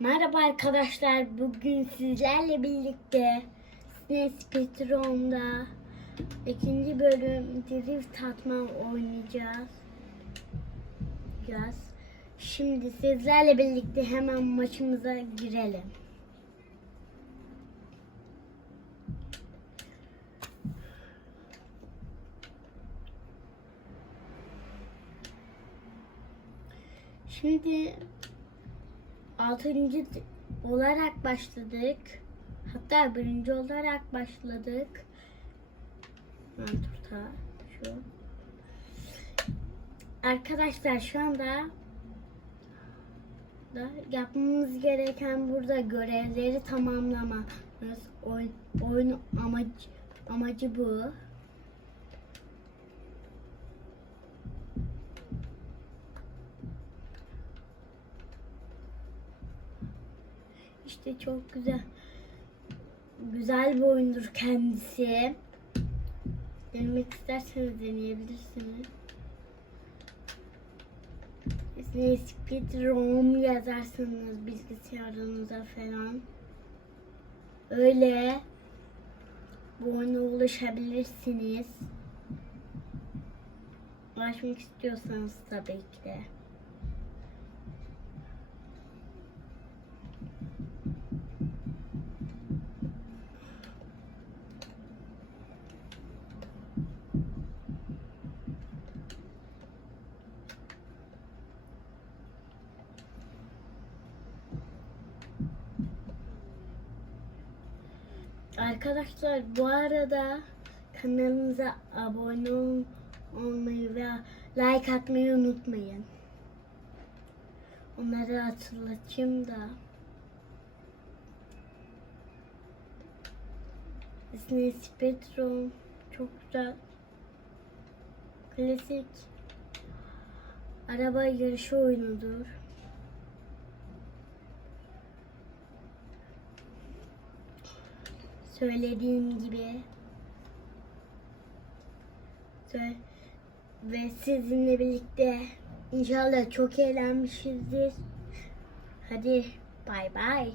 Merhaba arkadaşlar. Bugün sizlerle birlikte Snes Petron'da ikinci bölüm drift atma oynayacağız. Yaz. Şimdi sizlerle birlikte hemen maçımıza girelim. Şimdi altıncı olarak başladık. Hatta birinci olarak başladık. Ben turta şu. Arkadaşlar şu anda da yapmamız gereken burada görevleri tamamlamamız. Oyun, oyun amacı, amacı bu. İşte çok güzel güzel bir oyundur kendisi. Denemek isterseniz deneyebilirsiniz. İsmini Speed ROM yazarsınız bilgisayarınıza falan. Öyle bu oyuna ulaşabilirsiniz. Ulaşmak istiyorsanız tabii ki de. Arkadaşlar bu arada kanalımıza abone ol- olmayı ve like atmayı unutmayın. Onları hatırlatayım da. İsmi Spectrum. Çok güzel. Klasik. Araba yarışı oyunudur. Söylediğim gibi ve sizinle birlikte inşallah çok eğlenmişizdir. Hadi bay bay.